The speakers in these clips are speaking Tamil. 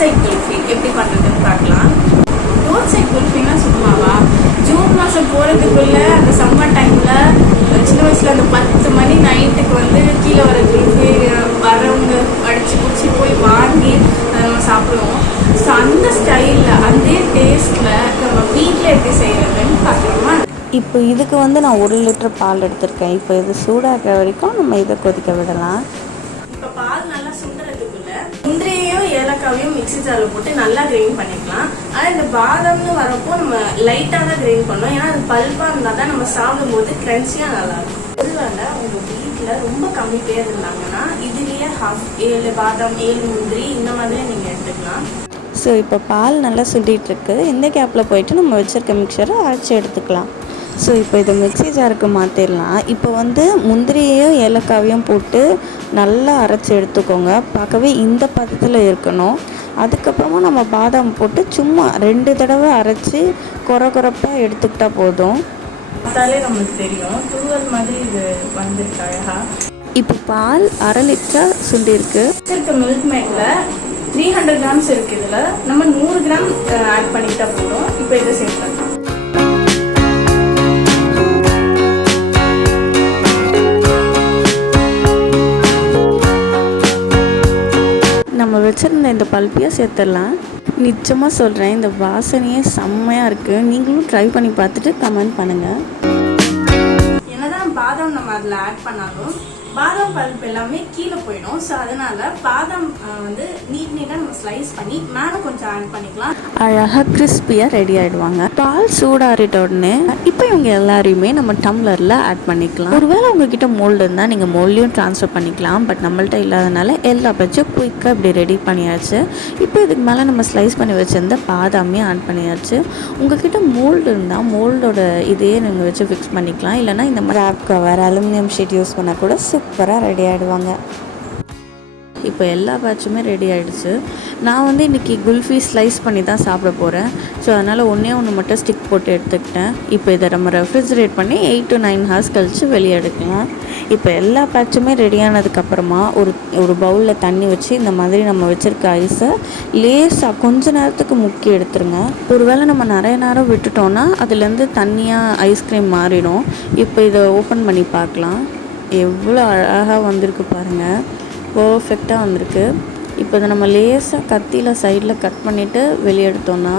சைட் குல்ஃபி எப்படி பண்ணுறதுன்னு பார்க்கலாம். ரோட் சைட் குல்ஃபின்னா சும்மாவா? ஜூன் மாதம் போகிறதுக்குள்ளே அந்த சம்மர் டைமில் சின்ன வயசில் அந்த 10 மணி நைட்டுக்கு வந்து கீழே வர குல்ஃபி வரவங்க அடித்து பிடிச்சி போய் வாங்கி நம்ம சாப்பிடுவோம். ஸோ அந்த ஸ்டைலில் அதே டேஸ்ட்டில் நம்ம வீட்டில் எப்படி செய்கிறதுன்னு பார்க்கலாமா? இப்போ இதுக்கு வந்து நான் 1 லிட்டர் பால் எடுத்திருக்கேன். இப்போ இது சூடாகிற வரைக்கும் நம்ம இதை கொதிக்க விடலாம். இப்போ பால் நல்லா சுண்டுறதுக்குள்ள முந்திரியையும் ஏலக்காவையும் மிக்ஸி ஜாரில் போட்டு நல்லா கிரைண்ட் பண்ணிக்கலாம். ஆனால் இந்த பாதாம்னு வரப்போ நம்ம லைட்டாக தான் கிரைண்ட் பண்ணோம். ஏன்னா அது பல்பாக இருந்தால் தான் நம்ம சாப்பிடும்போது க்ரன்ச்சியாக நல்லாயிருக்கும். ஒருவேளை உங்கள் வீட்டில் ரொம்ப கம்மி பேர் இருந்தாங்கன்னா இதுலேயே 7 பாதாம் 7 முந்திரி இந்த மாதிரி நீங்கள் எடுத்துக்கலாம். ஸோ இப்போ பால் நல்லா சுண்டிகிட்ருக்கு. இந்த கேப்பில் போயிட்டு நம்ம வச்சுருக்க மிக்சரை அரைச்சி எடுத்துக்கலாம். ஸோ இப்போ இதை மிக்ஸி ஜாருக்கு மாற்றிடலாம். இப்போ வந்து முந்திரியையும் ஏலக்காவையும் போட்டு நல்லா அரைச்சி எடுத்துக்கோங்க. பார்க்கவே இந்த பதத்தில் இருக்கணும். அதுக்கப்புறமா நம்ம பாதாம் போட்டு சும்மா 2 தடவை அரைச்சி குறப்பாக எடுத்துக்கிட்டால் போதும். பார்த்தாலே நமக்கு தெரியும் துருவல் மாதிரி இது வந்திருக்கு அழகாக. இப்போ பால் 1/2 லிட்டர் சுண்டிருக்கு. இருக்க மில்க் மேக்கில் 300 கிராம்ஸ் இருக்குது. இதில் நம்ம 100 கிராம் ஆட் பண்ணிக்கிட்டா போதும். இப்போ இதை சேர்த்துக்கலாம். நம்ம வச்சுருந்த இந்த பல்பியை சேர்த்துடலாம். நிச்சயமாக சொல்கிறேன், இந்த வாசனையே செம்மையாக இருக்குது. நீங்களும் ட்ரை பண்ணி பார்த்துட்டு கமெண்ட் பண்ணுங்கள். என்னதான் பாதாம் நம்ம அதில் ஆட் பண்ணாலும் பாதாம் பல்ப் எல்லாமே கீழே போயிடும். ஸோ அதனால் பாதாம் வந்து நீட்டாக நம்ம ஸ்லைஸ் பண்ணி மேலே கொஞ்சம் ஆட் பண்ணிக்கலாம். அழகாக கிறிஸ்பியாக ரெடி ஆகிடுவாங்க. பால் சூடாறிட்ட உடனே இப்போ இவங்க எல்லாரையுமே நம்ம டம்ளரில் ஆட் பண்ணிக்கலாம். ஒருவேளை உங்ககிட்ட மோல்டு இருந்தால் நீங்கள் மோல்டையும் ட்ரான்ஸ்ஃபர் பண்ணிக்கலாம். பட் நம்மள்ட்ட இல்லாதனால எல்லா பச்சும் குயிக்காக இப்படி ரெடி பண்ணியாச்சு. இப்போ இதுக்கு மேலே நம்ம ஸ்லைஸ் பண்ணி வச்சுருந்த பாதாமே ஆட் பண்ணியாச்சு. உங்ககிட்ட மோல்டு இருந்தால் மோல்டோட இதையே நீங்கள் வச்சு ஃபிக்ஸ் பண்ணிக்கலாம். இல்லைனா இந்த மாதிரி half cover aluminium sheet use பண்ணால் கூட சூப்பராக ரெடி ஆகிடுவாங்க. இப்போ எல்லா பேட்சுமே ரெடி ஆகிடுச்சு. நான் வந்து இன்றைக்கி குல்ஃபி ஸ்லைஸ் பண்ணி தான் சாப்பிட போகிறேன். ஸோ அதனால் ஒன்றே மட்டும் ஸ்டிக் போட்டு எடுத்துக்கிட்டேன். இப்போ இதை நம்ம ரெஃப்ரிஜரேட் பண்ணி 8 to 9 hours கழித்து வெளியே எடுக்கலாம். இப்போ எல்லா பேட்சுமே ரெடியானதுக்கப்புறமா ஒரு பவுலில் தண்ணி வச்சு இந்த மாதிரி நம்ம வச்சுருக்க ஐஸை லேசாக கொஞ்ச நேரத்துக்கு முக்கி எடுத்துருங்க. ஒருவேளை நம்ம நிறைய நேரம் விட்டுட்டோன்னா அதுலேருந்து தண்ணியாக ஐஸ்கிரீம் மாறிடும். இப்போ இதை ஓப்பன் பண்ணி பார்க்கலாம். எவ்வளோ அழகாக வந்திருக்கு பாருங்கள், பர்ஃபெக்டாக வந்திருக்கு. இப்போ இதை நம்ம லேசாக கத்தியில் சைடில் கட் பண்ணிவிட்டு வெளியே எடுத்தோன்னா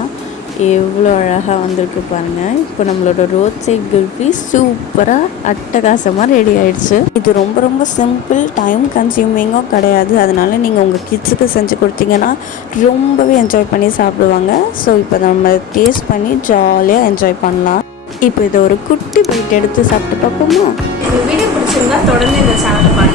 எவ்வளோ அழகாக வந்திருக்கு பாருங்கள். இப்போ நம்மளோட ரோட் சைட் குல்ஃபி சூப்பராக அட்டகாசமாக ரெடி ஆகிடுச்சு. இது ரொம்ப சிம்பிள், டைம் கன்சியூமிங்கும் கிடையாது. அதனால நீங்கள் உங்கள் கிட்ஸுக்கு செஞ்சு கொடுத்தீங்கன்னா ரொம்பவே என்ஜாய் பண்ணி சாப்பிடுவாங்க. ஸோ இப்போ நம்ம டேஸ்ட் பண்ணி ஜாலியாக என்ஜாய் பண்ணலாம். இப்போ இதை ஒரு குட்டி பைட் எடுத்து சாப்பிட்டு பார்ப்போமா? இந்த வீடியோ பிடிச்சிருந்தா தொடர்ந்து இந்த சேனலை பாருங்கள்.